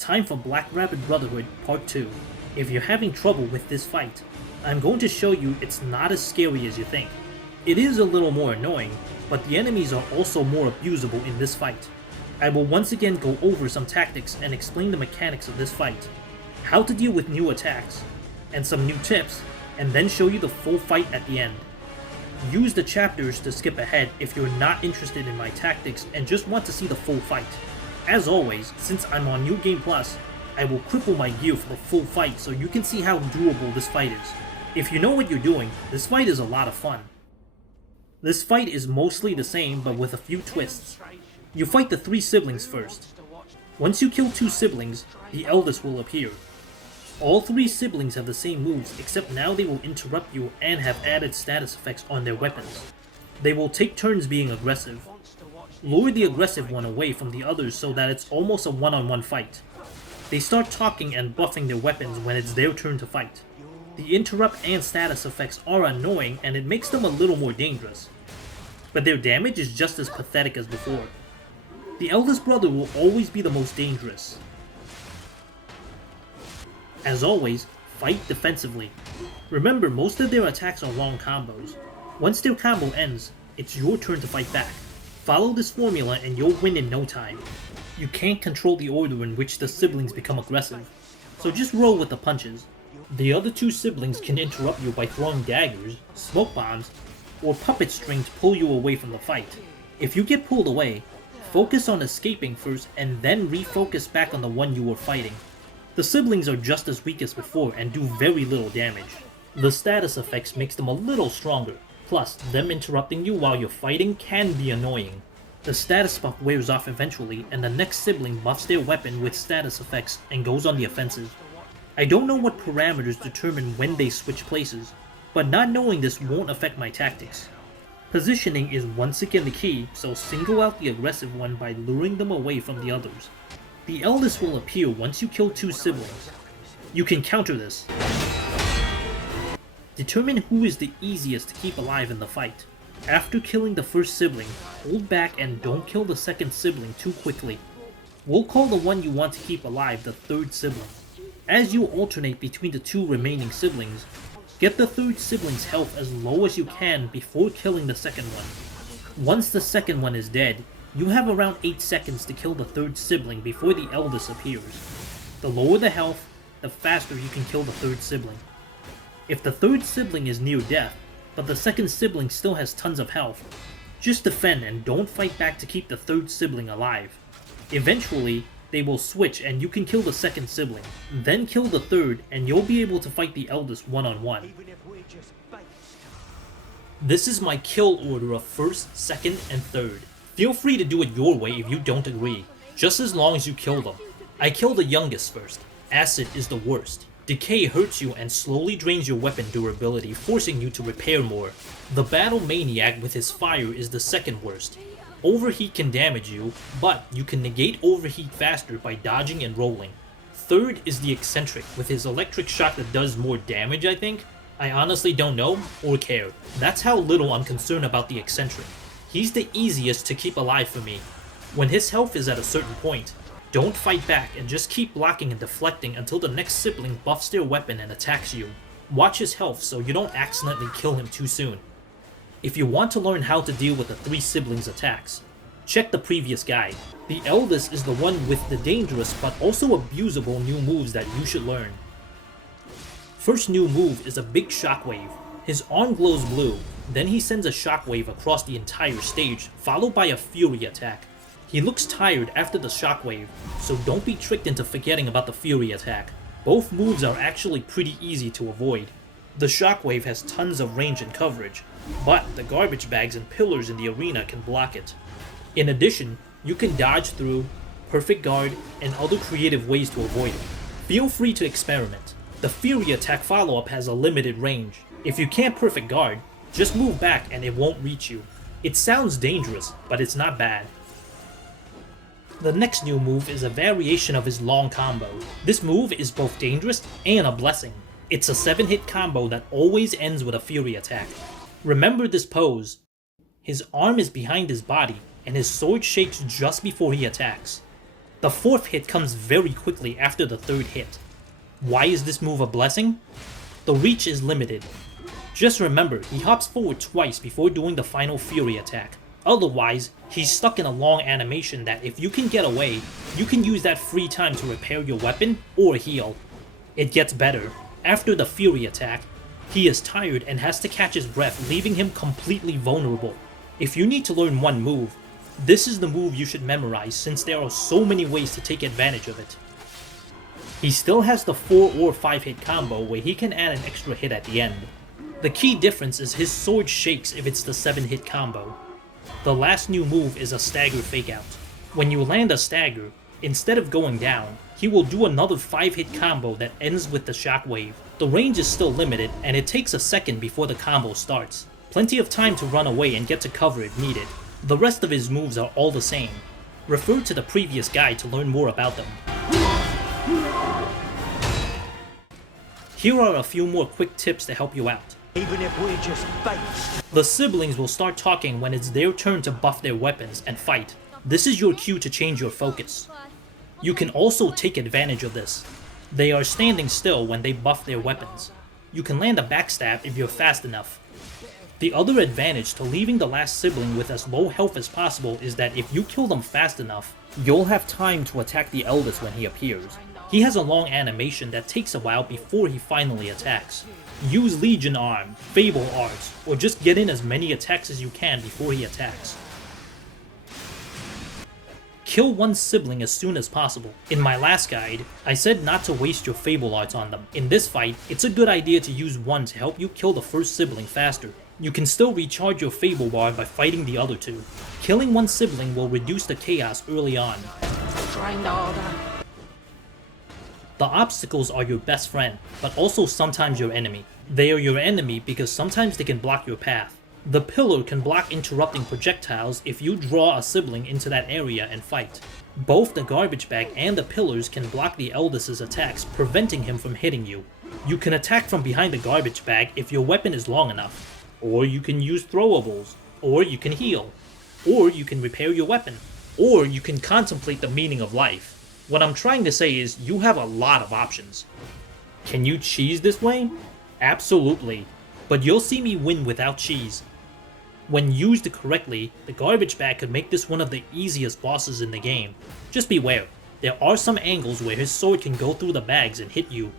time for Black Rabbit Brotherhood Part 2. If you're having trouble with this fight, I'm going to show you it's not as scary as you think. It is a little more annoying, but the enemies are also more abusable in this fight. I will once again go over some tactics and explain the mechanics of this fight, how to deal with new attacks, and some new tips, and then show you the full fight at the end. Use the chapters to skip ahead if you're not interested in my tactics and just want to see the full fight. As always, since I'm on New Game Plus, I will cripple my gear for the full fight so you can see how doable this fight is. If you know what you're doing, this fight is a lot of fun. This fight is mostly the same but with a few twists. You fight the 3 siblings first. Once you kill 2 siblings, the eldest will appear. All 3 siblings have the same moves, except now they will interrupt you and have added status effects on their weapons. They will take turns being aggressive. Lure the aggressive one away from the others so that it's almost a one-on-one fight. They start talking and buffing their weapons when it's their turn to fight. The interrupt and status effects are annoying and it makes them a little more dangerous. But their damage is just as pathetic as before. The eldest brother will always be the most dangerous. As always, fight defensively. Remember, most of their attacks are long combos. Once their combo ends, it's your turn to fight back. Follow this formula and you'll win in no time. You can't control the order in which the siblings become aggressive, so just roll with the punches. The other 2 siblings can interrupt you by throwing daggers, smoke bombs, or puppet string to pull you away from the fight. If you get pulled away, focus on escaping first and then refocus back on the one you were fighting. The siblings are just as weak as before and do very little damage. The status effects makes them a little stronger, plus them interrupting you while you're fighting can be annoying. The status buff wears off eventually and the next sibling buffs their weapon with status effects and goes on the offensive. I don't know what parameters determine when they switch places, but not knowing this won't affect my tactics. Positioning is once again the key, so single out the aggressive one by luring them away from the others. The eldest will appear once you kill 2 siblings. You can counter this. Determine who is the easiest to keep alive in the fight. After killing the first sibling, hold back and don't kill the second sibling too quickly. We'll call the one you want to keep alive the 3rd sibling. As you alternate between the 2 remaining siblings, get the 3rd sibling's health as low as you can before killing the second one. Once the second one is dead, you have around 8 seconds to kill the 3rd sibling before the eldest appears. The lower the health, the faster you can kill the 3rd sibling. If the 3rd sibling is near death, but the second sibling still has tons of health, just defend and don't fight back to keep the 3rd sibling alive. Eventually, they will switch and you can kill the second sibling, then kill the 3rd and you'll be able to fight the eldest one-on-one. This is my kill order of 1st, 2nd, and 3rd. Feel free to do it your way if you don't agree, just as long as you kill them. I kill the youngest first. Acid is the worst. Decay hurts you and slowly drains your weapon durability, forcing you to repair more. The Battle Maniac with his fire is the second worst. Overheat can damage you, but you can negate overheat faster by dodging and rolling. 3rd is the Eccentric with his electric shock that does more damage, I think? I honestly don't know or care. That's how little I'm concerned about the Eccentric. He's the easiest to keep alive for me. When his health is at a certain point, don't fight back and just keep blocking and deflecting until the next sibling buffs their weapon and attacks you. Watch his health so you don't accidentally kill him too soon. If you want to learn how to deal with the 3 siblings' attacks, check the previous guide. The eldest is the one with the dangerous but also abusable new moves that you should learn. First new move is a big shockwave. His arm glows blue, then he sends a shockwave across the entire stage, followed by a fury attack. He looks tired after the shockwave, so don't be tricked into forgetting about the fury attack. Both moves are actually pretty easy to avoid. The shockwave has tons of range and coverage, but the garbage bags and pillars in the arena can block it. In addition, you can dodge through, perfect guard, and other creative ways to avoid it. Feel free to experiment. The fury attack follow-up has a limited range. If you can't perfect guard, just move back and it won't reach you. It sounds dangerous, but it's not bad. The next new move is a variation of his long combo. This move is both dangerous and a blessing. It's a 7-hit combo that always ends with a fury attack. Remember this pose. His arm is behind his body, and his sword shakes just before he attacks. The fourth hit comes very quickly after the third hit. Why is this move a blessing? The reach is limited. Just remember, he hops forward twice before doing the final Fury attack. Otherwise, he's stuck in a long animation that if you can get away, you can use that free time to repair your weapon or heal. It gets better. After the Fury attack, he is tired and has to catch his breath, leaving him completely vulnerable. If you need to learn one move, this is the move you should memorize since there are so many ways to take advantage of it. He still has the 4 or 5 hit combo where he can add an extra hit at the end. The key difference is his sword shakes if it's the 7 hit combo. The last new move is a stagger fake out. When you land a stagger, instead of going down, he will do another 5 hit combo that ends with the shockwave. The range is still limited and it takes a second before the combo starts. Plenty of time to run away and get to cover if needed. The rest of his moves are all the same. Refer to the previous guide to learn more about them. Here are a few more quick tips to help you out. Even if we're just fakes. The siblings will start talking when it's their turn to buff their weapons and fight. This is your cue to change your focus. You can also take advantage of this. They are standing still when they buff their weapons. You can land a backstab if you're fast enough. The other advantage to leaving the last sibling with as low health as possible is that if you kill them fast enough, you'll have time to attack the eldest when he appears. He has a long animation that takes a while before he finally attacks. Use Legion Arm, Fable Arts, or just get in as many attacks as you can before he attacks. Kill one sibling as soon as possible. In my last guide, I said not to waste your Fable Arts on them. In this fight, it's a good idea to use one to help you kill the first sibling faster. You can still recharge your Fable Bar by fighting the other two. Killing one sibling will reduce the chaos early on. The obstacles are your best friend, but also sometimes your enemy. They are your enemy because sometimes they can block your path. The pillar can block interrupting projectiles if you draw a sibling into that area and fight. Both the garbage bag and the pillars can block the eldest's attacks, preventing him from hitting you. You can attack from behind the garbage bag if your weapon is long enough. Or you can use throwables, or you can heal, or you can repair your weapon, or you can contemplate the meaning of life. What I'm trying to say is you have a lot of options. Can you cheese this way? Absolutely, but you'll see me win without cheese. When used correctly, the garbage bag could make this one of the easiest bosses in the game. Just beware, there are some angles where his sword can go through the bags and hit you.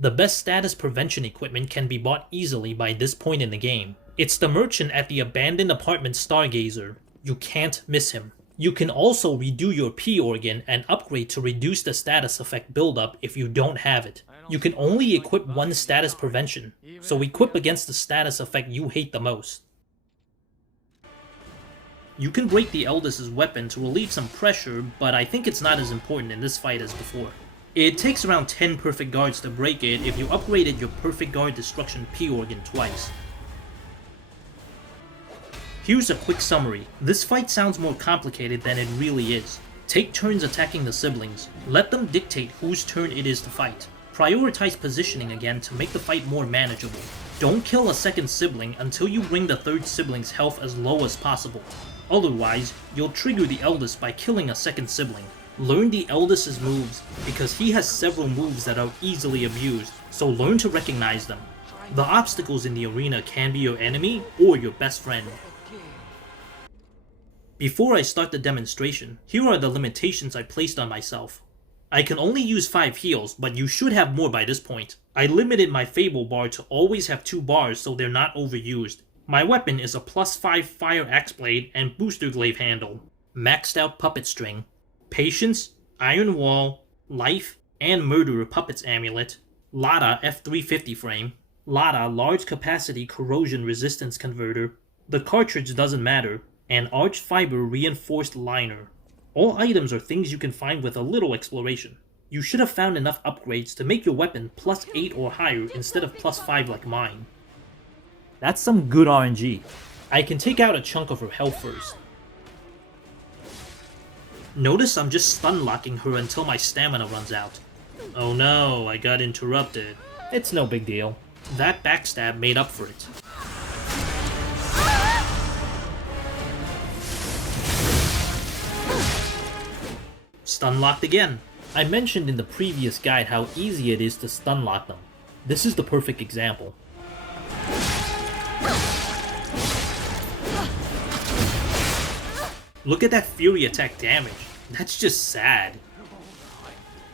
The best status prevention equipment can be bought easily by this point in the game. It's the merchant at the abandoned apartment Stargazer. You can't miss him. You can also redo your P organ and upgrade to reduce the status effect buildup if you don't have it. You can only equip one status prevention, so equip against the status effect you hate the most. You can break the Eldest's weapon to relieve some pressure, but I think it's not as important in this fight as before. It takes around 10 perfect guards to break it if you upgraded your perfect guard destruction P organ twice. Here's a quick summary. This fight sounds more complicated than it really is. Take turns attacking the siblings. Let them dictate whose turn it is to fight. Prioritize positioning again to make the fight more manageable. Don't kill a second sibling until you bring the third sibling's health as low as possible. Otherwise, you'll trigger the eldest by killing a second sibling. Learn the eldest's moves, because he has several moves that are easily abused, so learn to recognize them. The obstacles in the arena can be your enemy or your best friend. Before I start the demonstration, here are the limitations I placed on myself. I can only use 5 heals, but you should have more by this point. I limited my Fable bar to always have 2 bars so they're not overused. My weapon is a +5 fire axe blade and booster glaive handle. Maxed out puppet string. Patience, Iron Wall, Life, and Murderer Puppets Amulet, Lada F350 frame, Lada Large Capacity Corrosion Resistance Converter, the cartridge doesn't matter, and Arch Fiber Reinforced Liner. All items are things you can find with a little exploration. You should have found enough upgrades to make your weapon +8 or higher instead of +5 like mine. That's some good RNG. I can take out a chunk of her health first. Notice I'm just stun locking her until my stamina runs out. Oh no, I got interrupted. It's no big deal. That backstab made up for it. Stun locked again. I mentioned in the previous guide how easy it is to stun lock them. This is the perfect example. Look at that Fury attack damage. That's just sad.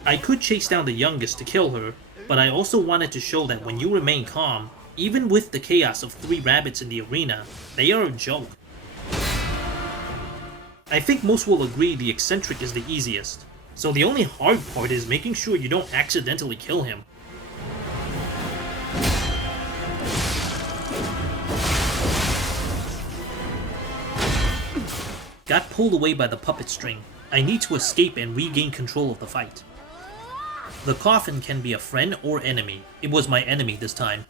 I could chase down the youngest to kill her, but I also wanted to show that when you remain calm, even with the chaos of 3 rabbits in the arena, they are a joke. I think most will agree the eccentric is the easiest, so the only hard part is making sure you don't accidentally kill him. Got pulled away by the puppet string. I need to escape and regain control of the fight. The coffin can be a friend or enemy. It was my enemy this time.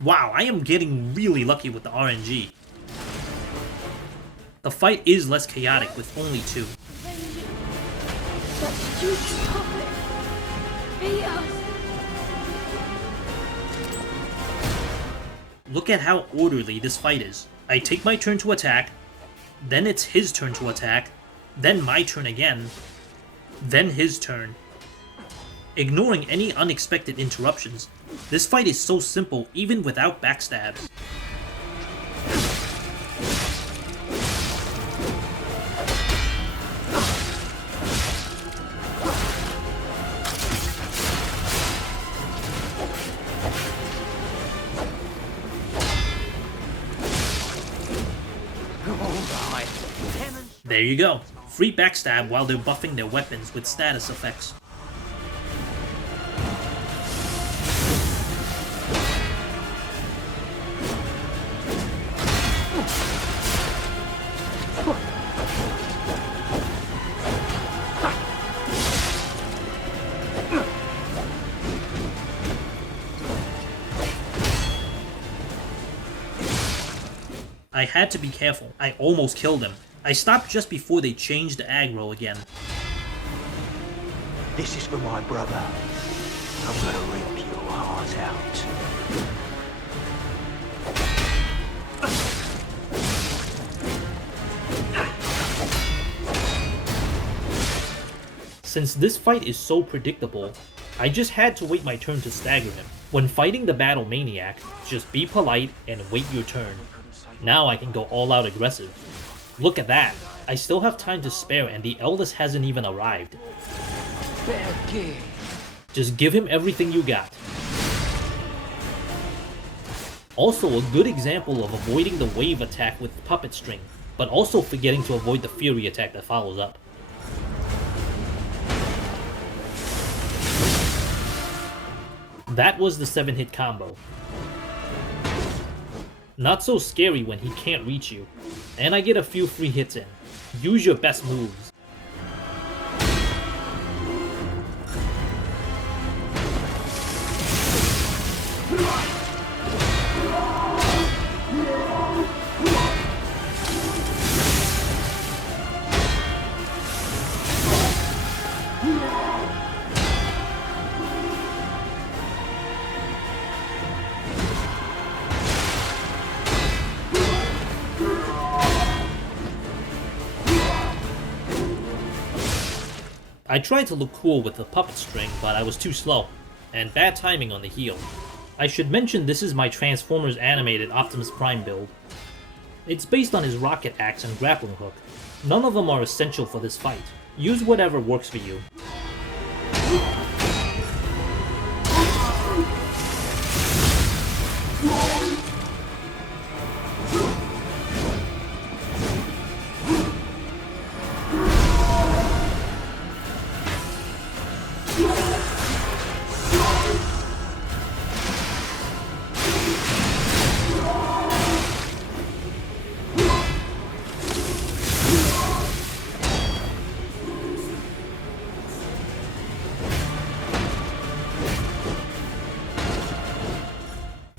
Wow, I am getting really lucky with the RNG. The fight is less chaotic with only 2. Look at how orderly this fight is. I take my turn to attack, then it's his turn to attack, then my turn again, then his turn. Ignoring any unexpected interruptions, this fight is so simple even without backstabs. There you go. Free backstab while they're buffing their weapons with status effects. I had to be careful. I almost killed him. I stopped just before they changed the aggro again. This is for my brother. I'm gonna rip your heart out. Since this fight is so predictable, I just had to wait my turn to stagger him. When fighting the Battle Maniac, just be polite and wait your turn. Now I can go all out aggressive. Look at that! I still have time to spare and the Eldest hasn't even arrived. Just give him everything you got. Also a good example of avoiding the wave attack with puppet string, but also forgetting to avoid the Fury attack that follows up. That was the 7-hit combo. Not so scary when he can't reach you. And I get a few free hits in. Use your best moves. I tried to look cool with the puppet string, but I was too slow, and bad timing on the heal. I should mention this is my Transformers animated Optimus Prime build. It's based on his rocket axe and grappling hook. None of them are essential for this fight. Use whatever works for you.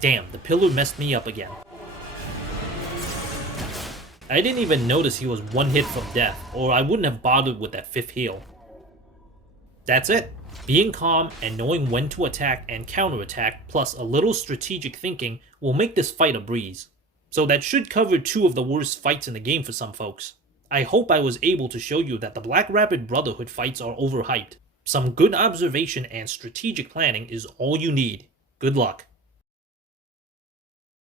Damn, the pillar messed me up again. I didn't even notice he was 1 hit from death, or I wouldn't have bothered with that 5th heal. That's it. Being calm and knowing when to attack and counterattack, plus a little strategic thinking, will make this fight a breeze. So that should cover 2 of the worst fights in the game for some folks. I hope I was able to show you that the Black Rabbit Brotherhood fights are overhyped. Some good observation and strategic planning is all you need. Good luck.